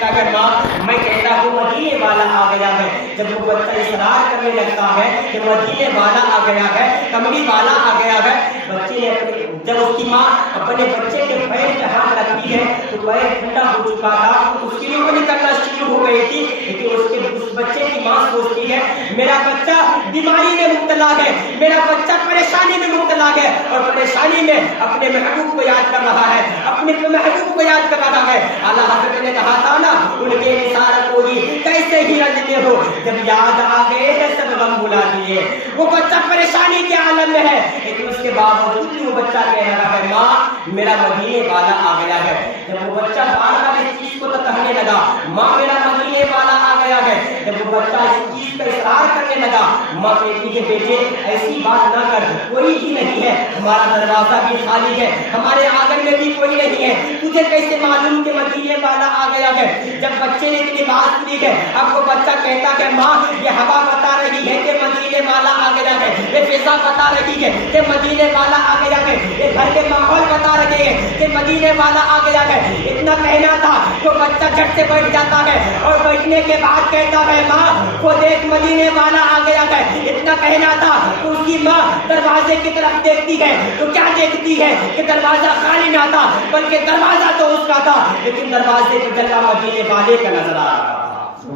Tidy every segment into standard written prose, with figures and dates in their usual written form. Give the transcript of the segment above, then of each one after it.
کہتا ہے ماں میں کہتا ہوں مدینے والا آ گیا ہے. جب وہ بچہ اصرار کرنے لگتا ہے کہ مدینے والا آ گیا ہے, کملی والا آ گیا ہے, بچے نے جب اس کی ماں اپنے بچے کے پیر پہ ہاتھ رکھتی ہے تو پیر ٹھنڈا ہو چکا تھا, اس کی روح نکلنا شروع ہو گئی تھی, لیکن اس بچے کی ماں سوچتی ہے میرا بچہ بیماری میں مبتلا ہے, میرا بچہ پریشانی میں مبتلا ہے, اور پریشانی میں اپنے محبوب کو یاد کر رہا ہے, اپنے محبوب کو یاد کر رہا ہے. اعلیٰ حضرت نے کہا تھا نا ان کے نثار کوئی کیسے ہی رنجتے ہو, جب یاد آ گئے سب غم بھلا دیے. وہ بچہ پریشانی کے عالم میں ہے, لیکن اس کے باوجود بھی وہ بچہ کہہ رہا ہے ماں میرا مدینے والا آ گیا ہے. جب وہ بچہ بار بار اس چیز کو کہنے لگا ماں میرا مدینے والا آ گیا ہے, جب وہ بچہ اس چیز پر اصرار کرنے لگا ماں کہتی ہے بیٹے ایسی بات نہ کر, کوئی بھی نہیں ہے, ہمارا دروازہ بھی خالی ہے, ہمارے آنگن میں بھی کوئی نہیں ہے, تجھے کیسے معلوم کہ مدینے والا آ گیا ہے. جب بچے نے اتنی بات سنی ہے اب وہ بچہ کہتا ہے ماں یہ ہوا بتا رہی ہے کہ مدینے والا آ گیا ہے, یہ فضا بتا رہی ہے کہ مدینے والا آ گیا ہے, یہ گھر کے ماحول بتا رہے ہیں کہ مدینے والا آ گیا ہے. اتنا کہنا تھا تو بچہ جھٹ سے بیٹھ جاتا ہے اور بیٹھنے کے بعد کہتا ہے ماں وہ دیکھ مدینے والا آ گیا ہے. اتنا کہنا تھا تو اس کی ماں دروازے کی طرف دیکھتی ہے تو کیا دیکھتی ہے کہ دروازہ خالی نہ تھا بلکہ دروازہ تو اس کا تھا, لیکن دروازے پہ جلوہ مدینے والے کا نظر آ رہا تھا,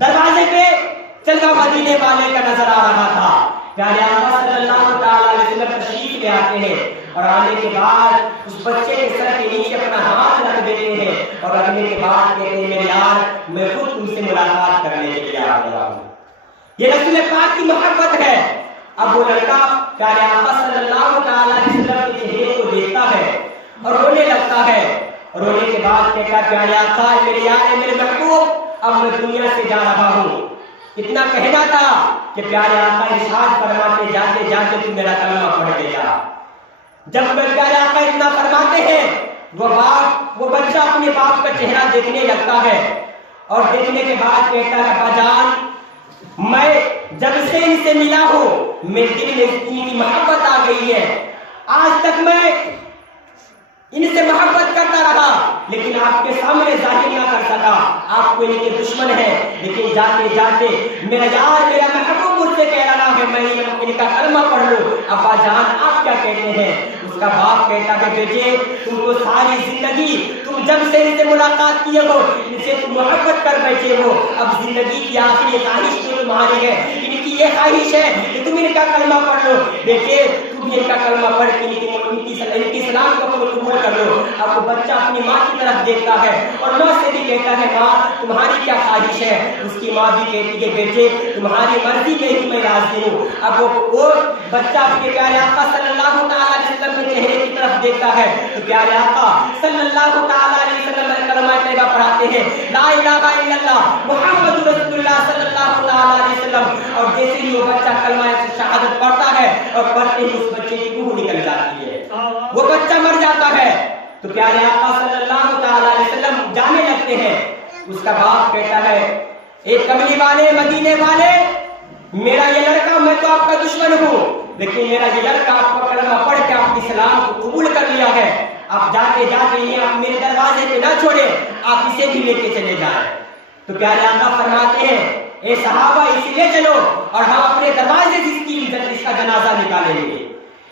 دروازے پہ جلوہ مدینے والے کا نظر آ رہا تھا. پیارے آقا صلی اللہ تعالی علیہ وسلم تشریف لے آتے ہیں اور آنے کے بعد اس بچے کے سر کے نیچے اپنا ہاتھ رکھ دیتے ہیں اور رکھنے کے بعد کہتے ہیں میرے یار میں خود تم سے ملاقات کرنے کے لیے آ گیا ہوں. یہ رسول پاک کی محبت ہے. اب وہ لڑکا پیارے آقا صلی اللہ تعالی علیہ وسلم کے چہرے کو دیکھتا ہے اور رونے لگتا ہے. رونے کے بعد کہتا پیارے آقا میرے یار میرے محبوب اب میں دنیا سے جا رہا ہوں. اتنا کہنا تھا کہ پیارے آقا ارشاد فرماتے جاتے جاتے تم میرا کلمہ پڑھ گیا. جب پیارے آقا اتنا فرماتے ہیں وہ بچہ اپنے باپ کا چہرہ دیکھنے لگتا ہے اور دیکھنے کے بعد کہتا ہے ابا جان میں جب سے ان سے ملا ہوں میرے دل میں ان کی محبت آ گئی ہے. آج تک میں ان سے محبت کرتا رہا لیکن آپ کے سامنے ظاہر نہ کر سکا. آپ کو ان کے دشمن ہیں, لیکن جاتے جاتے میرا یار میرا محبوب مجھ سے کہہ رہا ہے میں ان کا کلمہ پڑھ لوں. ابا جان آپ کیا کہتے ہیں؟ اس کا باپ کہتا ہے بیٹے تم کو ساری زندگی تم جب سے ان سے ملاقات کیے ہو ان سے تم محبت کر بیٹھے ہو, اب زندگی کی آخری خواہش جو تمہاری ہے ان کی یہ خواہش ہے کہ تم ان کا کلمہ پڑھ لو. بیٹے تم ان کا کلمہ پڑھ کے ان کی اسلام کو قبول کر لو. اب وہ بچہ اپنی ماں کی طرف دیکھتا ہے اور ماں سے بھی کہتا ہے ماں تمہاری کیا خواہش ہے؟ اس کی ماں بھی کہتی ہے بیٹے تمہاری مرضی میں ہی میں راضی ہوں. اب وہ بچہ اپنے پیارے آقا صلی اللہ تعالی علیہ وسلم کے چہرے کی طرف دیکھتا ہے تو پیارے آقا صلی اللہ تعالی علیہ وسلم کلمہ طیبہ پڑھاتے ہیں لا الہ الا اللہ محمد رسول اللہ صلی اللہ تعالی علیہ وسلم. اور جیسے ہی وہ بچہ کلمہ شہادت پڑھتا ہے اور پڑھتے ہی اس بچے کی روح نکل جاتی ہے, وہ بچہ مر جاتا ہے. تو پیارے آقا صلی اللہ تعالی علیہ وسلم جانے لگتے ہیں. اس کا باپ کہتا ہے ایک کملی والے مدینے والے میرا یہ لڑکا میں تو آپ کا دشمن ہوں لیکن میرا یہ لڑکا آپ کا کلمہ پڑھ کے آپ کی اسلام کو قبول کر لیا ہے. آپ جاتے جاتے یہ آپ میرے دروازے پہ نہ چھوڑیں, آپ اسے بھی لے کے چلے جائیں. تو پیارے آقا فرماتے ہیں اے صحابہ اسے لے چلو اور ہم اپنے دروازے سے اس کا جنازہ نکالیں گے.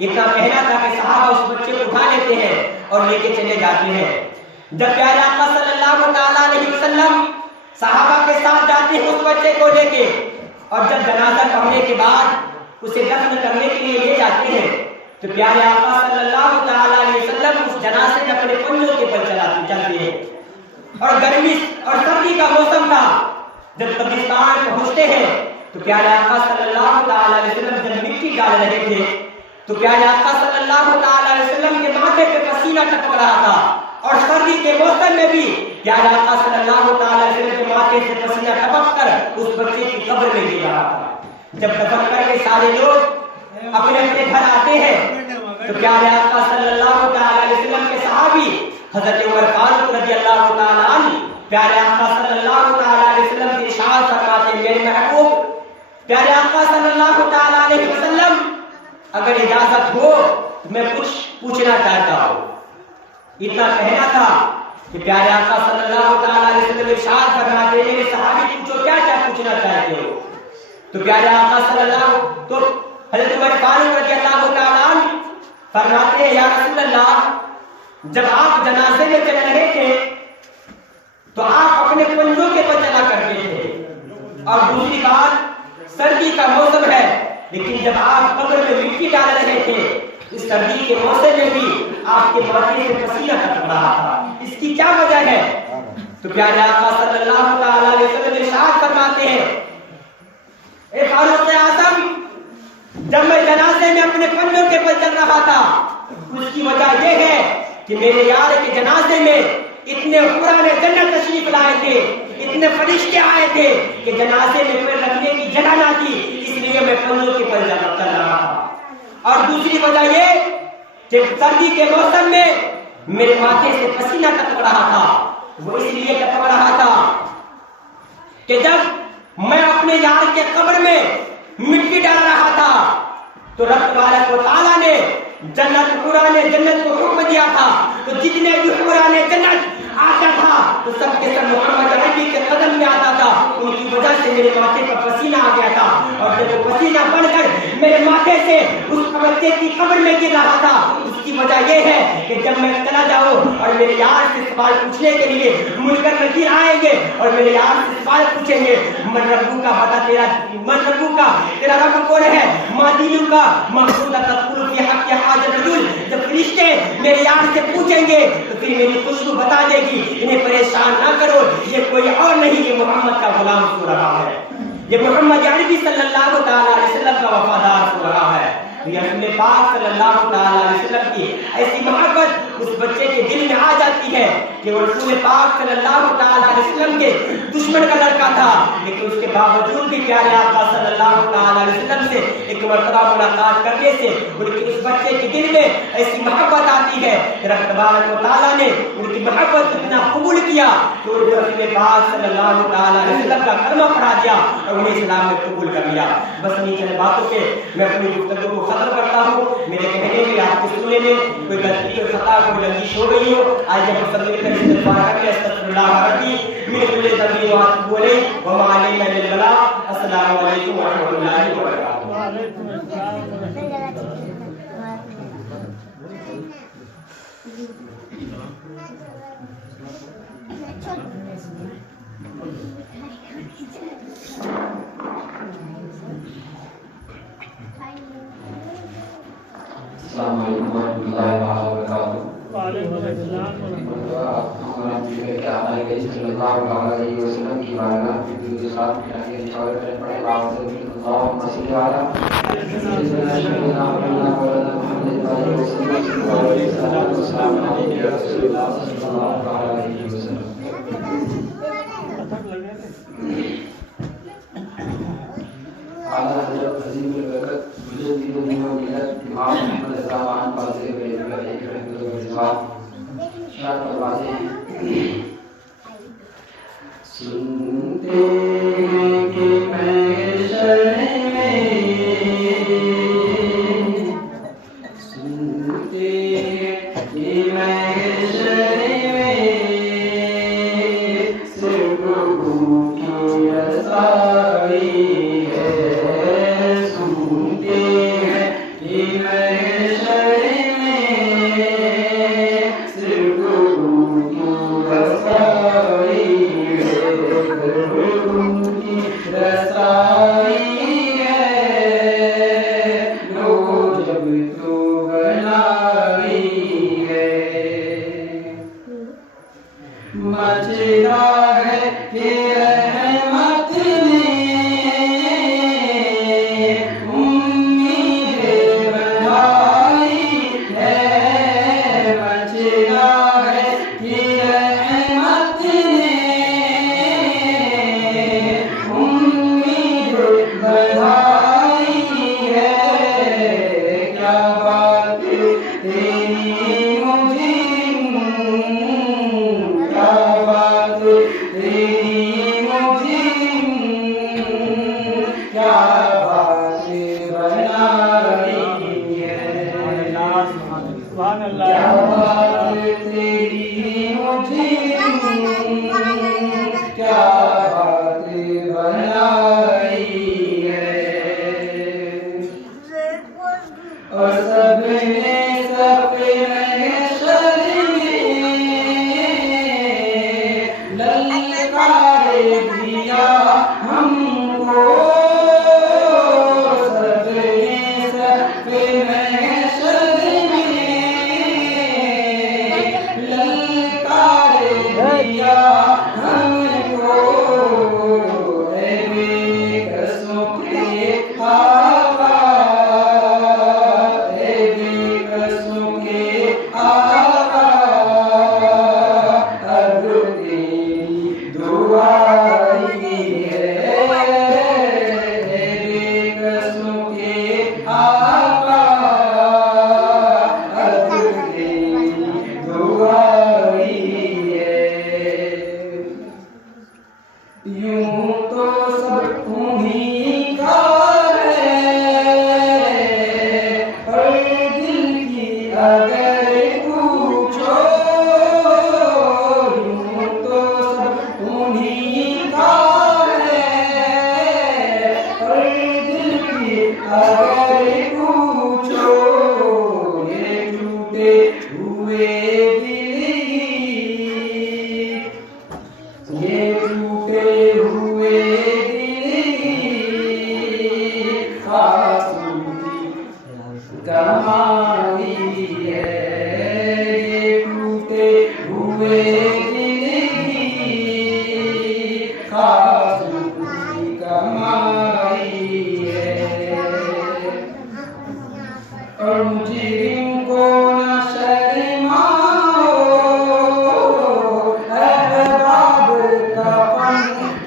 اتنا کہنا تھا کہ صحابہ اس بچے کو اٹھا لیتے ہیں اور لے کے چلے جاتے ہیں. جب پیارے آقا صلی اللہ تعالی علیہ وسلم صحابہ کے ساتھ جاتے ہیں اس بچے کو لے کے اور جب جنازہ پڑھنے کے بعد اسے دفن کرنے کے لیے لے جاتے ہیں تو پیارے آقا صلی اللہ تعالی علیہ وسلم اس جنازے میں اپنے پنجوں کے پر چلتے ہیں. اور گرمی اور سردی کا موسم تھا. جب قبرستان پہنچتے ہیں تو پیارے آقا صلی اللہ تعالی علیہ وسلم جب مٹی ڈال رہے تھے تو پیارے آقا صلی اللہ تعالی علیہ وسلم کے ماتھے پہ پسینہ ٹپک رہا تھا اور سردی کے موسم میں بھی پیارے آقا صلی اللہ تعالی علیہ وسلم کے ماتھے سے پسینہ ٹپک کر اس بچے کی قبر میں گر رہا تھا. جب دفن کر کے سارے لوگ اپنے اپنے گھر آتے ہیں تو پیارے آقا صلی اللہ تعالی علیہ وسلم کے صحابی حضرت عمر فاروق رضی اللہ تعالی عنہ پیارے آقا صلی اللہ تعالی علیہ وسلم سے ارشاد فرماتے ہیں میرے محبوب پیارے آقا صلی اللہ تعالی علیہ وسلم اگر اجازت ہو تو میں کچھ پوچھنا چاہتا ہوں. اتنا کہنا تھا کہ پیارے آقا صلی اللہ تعالی علیہ ارشاد فرماتے ہیں میرے صحابی پوچھو کیا کیا پوچھنا چاہتے ہو؟ تو پیارے آقا صلی اللہ تو حضرت عمر فاروق رضی اللہ تعالیٰ عنہ فرماتے ہیں یا رسول اللہ جب آپ جنازے میں چل رہے تھے تو آپ اپنے پنجوں کے پر چلا کرتے تھے، اور دوسری بات سردی کا موسم ہے لیکن جب آپ قبر میں مٹی ڈال رہے تھے اس سردی کے موسم میں بھی آپ کے ماتھے سے پسینہ ٹپک رہا تھا، اس کی کیا وجہ ہے؟ تو پیارے آقا صلی اللہ علیہ وسلم ارشاد فرماتے ہیں اے فاروق اعظم جب میں جنازے میں اپنے پنجوں کے پر چل رہا تھا اس کی وجہ یہ ہے کہ میرے یار کے جنازے میں اتنے حوران جنت تشریف لائے تھے، اتنے فرشتے آئے تھے کہ جنازے میں پیر رکھنے کی جگہ نہ تھی، اس لیے میں پنجوں کے پر چل رہا تھا۔ اور دوسری وجہ یہ کہ سردی کے موسم میں میرے ماتھے سے پسینہ ٹپک رہا تھا، وہ اس لیے ٹپک رہا تھا کہ جب میں اپنے یار کے قبر میں مٹی ڈال رہا تھا تو رب تبارک و تعالیٰ نے حوران جنت کو حکم دیا تھا، تو جتنے بھی حوران جنت آتا تھا تو سب کے سب محمد عربی کے قدم میں آتا تھا، ان کی وجہ سے میرے ماتھے پر پسینہ آ گیا تھا، اور جب وہ پسینہ بن کر میرے ماتھے سے اس بچے کی قبر میں گر رہا تھا، اس کی وجہ یہ ہے کہ جب میں چلا جاؤں اور میرے یار سے سوال پوچھنے کے لیے منکر نکیر آئیں گے اور میرے یار سے سوال پوچھیں گے من ربو کا بتا تیرا رب کون ہے، ماں دینو کا محمود تقول فی حق حاجت رجل، جب فرشتے میرے یار سے پوچھیں گے تو پھر میری خوشبو بتا دے گی انہیں پریشان نہ کرو، یہ کوئی اور نہیں یہ محمد کا غلام سو رہا ہے، یہ محمد عربی صلی اللہ علیہ وسلم کا وفادار سو رہا ہے۔ رسول پاک صلی اللہ علیہ وسلم کی ایسی محبت اس بچے کے دل میں آ جاتی ہے کہ وہ رسول پاک صلی اللہ علیہ وسلم کے دشمن کا لڑکا تھا، لیکن اس کے باوجود بھی پیارے آقا صلی اللہ علیہ وسلم سے ایک مرتبہ ملاقات کرنے سے ان کے اس بچے کے دل میں ایسی محبت آتی ہے کہ رب تبارک و تعالیٰ نے ان کی محبت اتنا قبول کیا کہ رسول پاک صلی اللہ علیہ وسلم کا کلمہ پڑھا دیا اور انہیں اسلام میں قبول کر لیا۔ بس انہیں چند باتوں پہ میں اپنی گفتگو کو ختم کرتا ہوں، میرے کہنے میں آپ کے سننے میں کوئی غلطی کوئی خطا کوئی لغزش ہو گئی ہو آج جب سب مل کر استغفار کریں استغفر اللہ ربی من کل ذنب واتوب الیہ وما علینا الا البلاغ۔ السلام علیکم ورحمۃ اللہ وبرکاتہ۔ السلام علیکم ورحمۃ اللہ وبرکاتہ۔ وعلیکم السلام ورحمۃ اللہ۔ ہمارے صلی اللہ علیہ وسلم کی بارگاہ میں درود و سلام پڑھنے پڑے اللہم صلی علی سیدنا محمد وعلی وسلم السلام علیکم یا رسول اللہ صلی اللہ علیہ وسلم۔ اعلیٰ حضرت عظیم البرکت مجدد الدین و ملت امام محمد رضا خان فاضل بریلوی علیہ رحمۃ اللہ ارشاد فرماتے ہیں سنتے ہیں کہ محشر میں سنتے ہیں کہ محشر میں صرف روح کی رسائی سبحان اللہ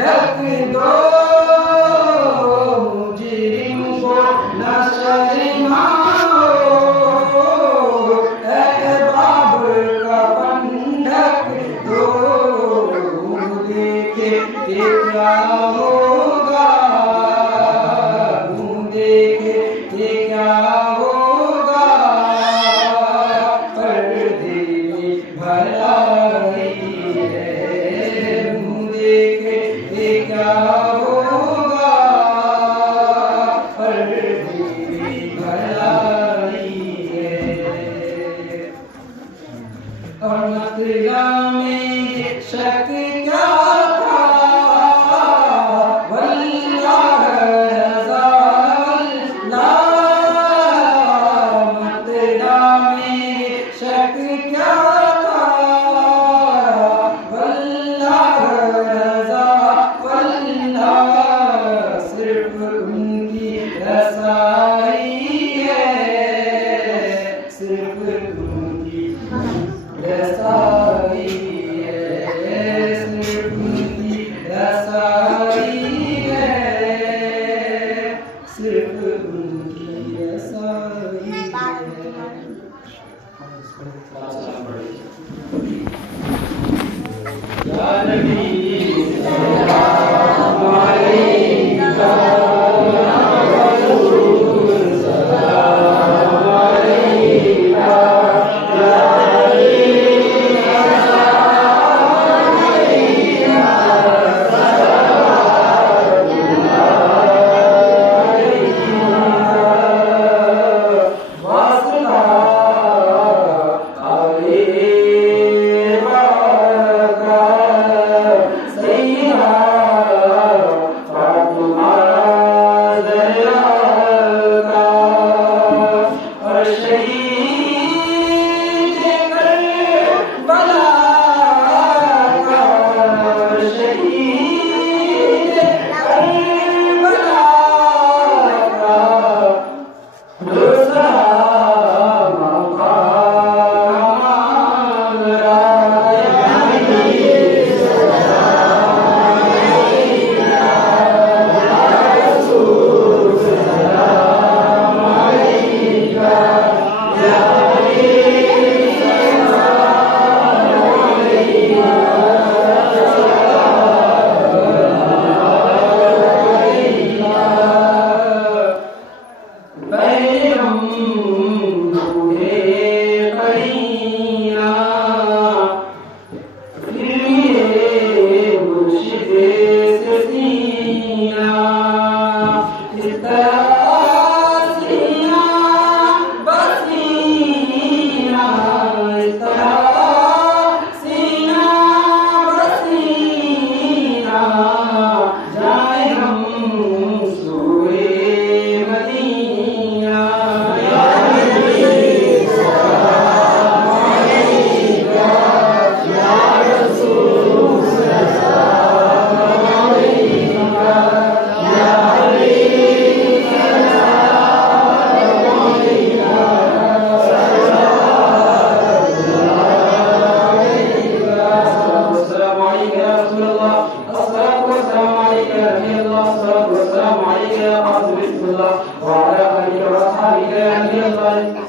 ڈھک دو مجرم کو نہ شرماؤ اے باب کا پن ڈھک دو دیکھے کہ کیا ہوگا دیکھے کہ کیا ہوگا پردے میں بھلائی ہے دیکھے کہ کیا ہوگا پردے میں بھلائی ہے اور مطلع میں شک کیا تھا واللہ رضا واللہ مطلع میں شک کیا تھا واللہ رضا واللہ صرف ان کی رسائی ہے صرف ان کی رسائی ہے صرف ان کی رسائی ہے صرف ان کی رسائی ہے یا نبی سلام علیکہ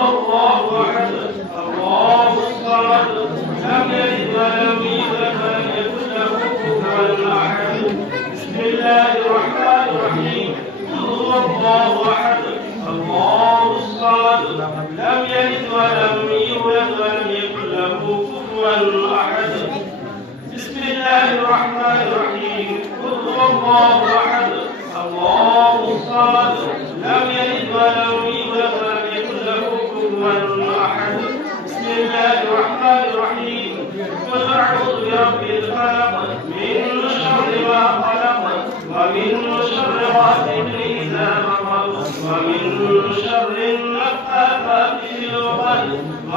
الله أحد الله الصمد لم يلد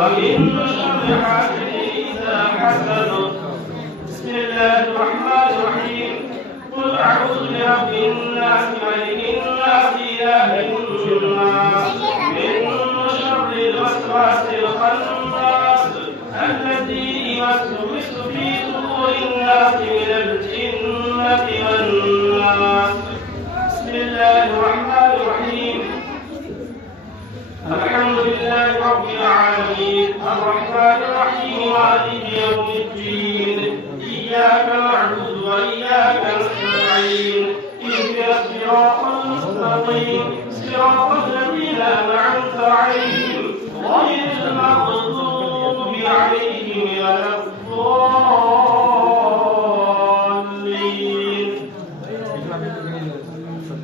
ومن شر حاسد إذا حسد. بسم الله الرحمن الرحيم. قل أعوذ برب الناس ملك الناس إله الناس من شر الوسواس الخناس الذي يوسوس في صدور الناس من الجنة والناس. بسم الله الرحمن الرحيم. الحمد لله رب العالمين الرحمن الرحيم مالك يوم الدين إياك نعبد وإياك نستعين اهدنا الصراط المستقيم صراط الذين أنعمت عليهم غير المغضوب عليهم ولا الضالين.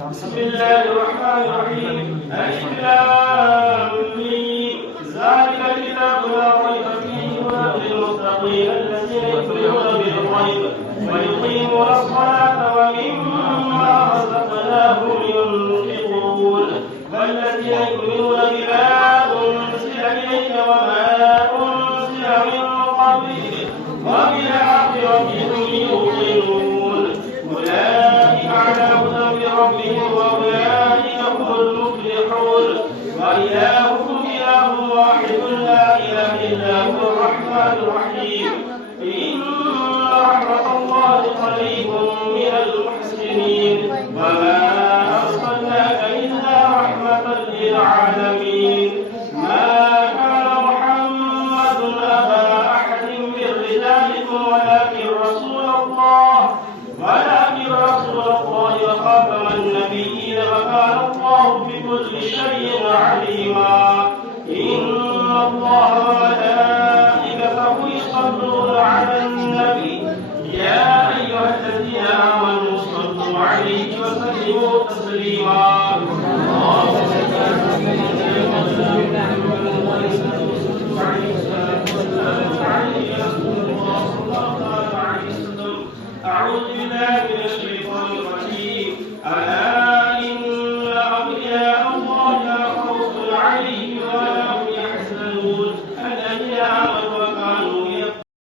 بسم الله الرحمن الرحيم. ألف لام ميم ذلك الكتاب لا ريب فيه هدى للمتقين الذين يؤمنون بالغيب ويقيمون الصلاة ومما رزقناهم ينفقون والذين يؤمنون بما أنزل إليك وما أنزل من قبلك وبالآخرة هم يوقنون أولئك على هدى من ربهم وأولئك هم المفلحون. وإلهكم إله واحد لا إله إلا هو الرحمن الرحيم. إن